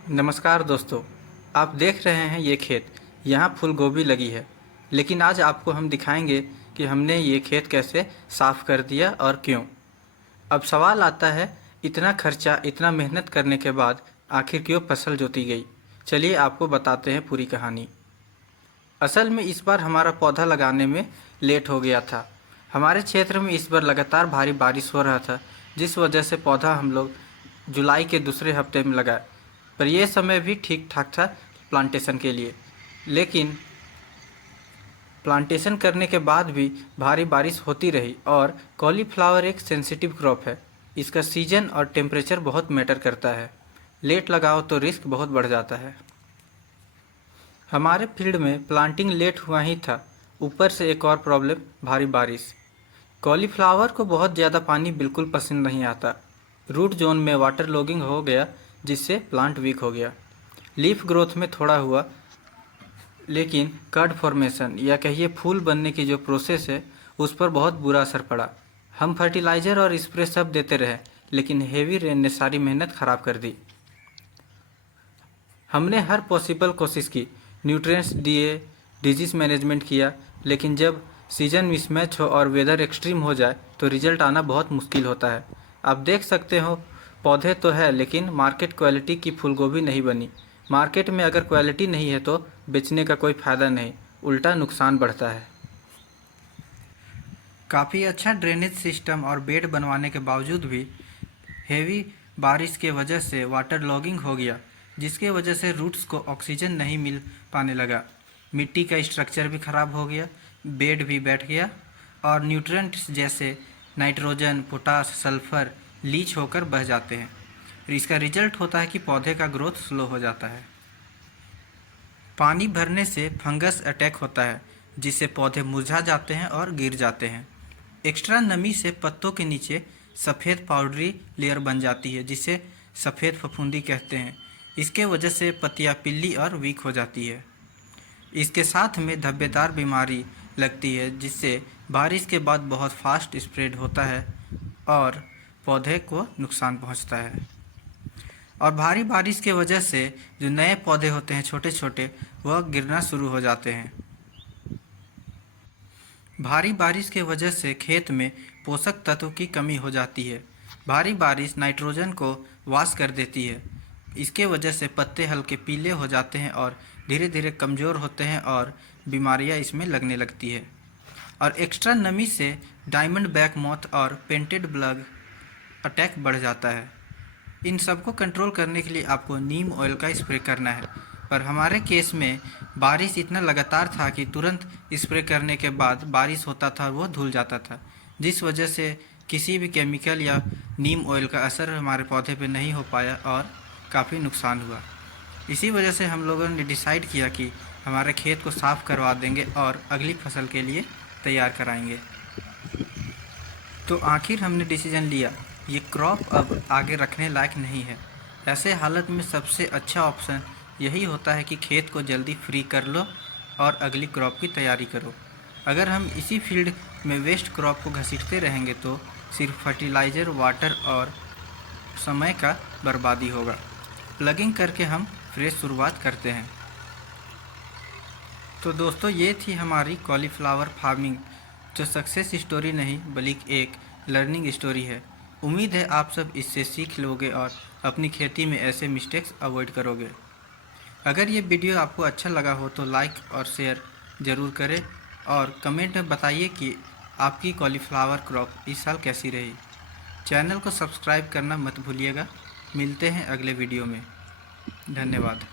नमस्कार दोस्तों, आप देख रहे हैं ये खेत। यहाँ फूल गोभी लगी है। लेकिन आज आपको हम दिखाएंगे कि हमने ये खेत कैसे साफ़ कर दिया और क्यों। अब सवाल आता है, इतना खर्चा इतना मेहनत करने के बाद आखिर क्यों फसल जोती गई। चलिए आपको बताते हैं पूरी कहानी। असल में इस बार हमारा पौधा लगाने में लेट हो गया था। हमारे क्षेत्र में इस बार लगातार भारी बारिश हो रहा था, जिस वजह से पौधा हम लोग जुलाई के दूसरे हफ्ते में लगाए। पर यह समय भी ठीक ठाक था प्लांटेशन के लिए। लेकिन प्लांटेशन करने के बाद भी भारी बारिश होती रही। और कॉलीफ्लावर एक सेंसिटिव क्रॉप है। इसका सीजन और टेम्परेचर बहुत मैटर करता है। लेट लगाओ तो रिस्क बहुत बढ़ जाता है। हमारे फील्ड में प्लांटिंग लेट हुआ ही था, ऊपर से एक और प्रॉब्लम, भारी बारिश। कॉलीफ्लावर को बहुत ज़्यादा पानी बिल्कुल पसंद नहीं आता। रूट जोन में वाटर लॉगिंग हो गया, जिससे प्लांट वीक हो गया। लीफ ग्रोथ में थोड़ा हुआ, लेकिन कड फॉर्मेशन या कहिए फूल बनने की जो प्रोसेस है, उस पर बहुत बुरा असर पड़ा। हम फर्टिलाइज़र और स्प्रे सब देते रहे, लेकिन हेवी रेन ने सारी मेहनत ख़राब कर दी। हमने हर पॉसिबल कोशिश की, न्यूट्रिएंट्स दिए, डिजीज़ मैनेजमेंट किया, लेकिन जब सीजन मिसमैच हो और वेदर एक्सट्रीम हो जाए तो रिजल्ट आना बहुत मुश्किल होता है। आप देख सकते हो, पौधे तो है लेकिन मार्केट क्वालिटी की फूलगोभी नहीं बनी। मार्केट में अगर क्वालिटी नहीं है तो बेचने का कोई फ़ायदा नहीं, उल्टा नुकसान बढ़ता है। काफ़ी अच्छा ड्रेनेज सिस्टम और बेड बनवाने के बावजूद भी हेवी बारिश के वजह से वाटर लॉगिंग हो गया, जिसके वजह से रूट्स को ऑक्सीजन नहीं मिल पाने लगा। मिट्टी का स्ट्रक्चर भी ख़राब हो गया, बेड भी बैठ गया और न्यूट्रिएंट्स जैसे नाइट्रोजन, पोटास, सल्फर लीच होकर बह जाते हैं। इसका रिजल्ट होता है कि पौधे का ग्रोथ स्लो हो जाता है। पानी भरने से फंगस अटैक होता है, जिससे पौधे मुरझा जाते हैं और गिर जाते हैं। एक्स्ट्रा नमी से पत्तों के नीचे सफ़ेद पाउडरी लेयर बन जाती है, जिसे सफ़ेद फफूंदी कहते हैं। इसके वजह से पत्तियां पीली और वीक हो जाती है। इसके साथ में धब्बेदार बीमारी लगती है, जिससे बारिश के बाद बहुत फास्ट स्प्रेड होता है और पौधे को नुकसान पहुंचता है। और भारी बारिश के वजह से जो नए पौधे होते हैं छोटे छोटे, वह गिरना शुरू हो जाते हैं। भारी बारिश के वजह से खेत में पोषक तत्व की कमी हो जाती है। भारी बारिश नाइट्रोजन को वाश कर देती है। इसके वजह से पत्ते हल्के पीले हो जाते हैं और धीरे धीरे कमज़ोर होते हैं और बीमारियां इसमें लगने लगती है। और एक्स्ट्रा नमी से डायमंड बैक मॉथ और पेंटेड ब्लग अटैक बढ़ जाता है। इन सब को कंट्रोल करने के लिए आपको नीम ऑयल का स्प्रे करना है। पर हमारे केस में बारिश इतना लगातार था कि तुरंत स्प्रे करने के बाद बारिश होता था, वो धुल जाता था, जिस वजह से किसी भी केमिकल या नीम ऑयल का असर हमारे पौधे पे नहीं हो पाया और काफ़ी नुकसान हुआ। इसी वजह से हम लोगों ने डिसाइड किया कि हमारे खेत को साफ़ करवा देंगे और अगली फसल के लिए तैयार कराएंगे। तो आखिर हमने डिसीजन लिया, ये क्रॉप अब आगे रखने लायक नहीं है। ऐसे हालत में सबसे अच्छा ऑप्शन यही होता है कि खेत को जल्दी फ्री कर लो और अगली क्रॉप की तैयारी करो। अगर हम इसी फील्ड में वेस्ट क्रॉप को घसीटते रहेंगे तो सिर्फ फर्टिलाइज़र, वाटर और समय का बर्बादी होगा। प्लगिंग करके हम फ्रेश शुरुआत करते हैं। तो दोस्तों, ये थी हमारी कॉलीफ्लावर फार्मिंग, जो सक्सेस स्टोरी नहीं बल्कि एक लर्निंग स्टोरी है। उम्मीद है आप सब इससे सीख लोगे और अपनी खेती में ऐसे मिस्टेक्स अवॉइड करोगे। अगर ये वीडियो आपको अच्छा लगा हो तो लाइक और शेयर ज़रूर करें और कमेंट में बताइए कि आपकी कॉलीफ्लावर क्रॉप इस साल कैसी रही। चैनल को सब्सक्राइब करना मत भूलिएगा। मिलते हैं अगले वीडियो में। धन्यवाद।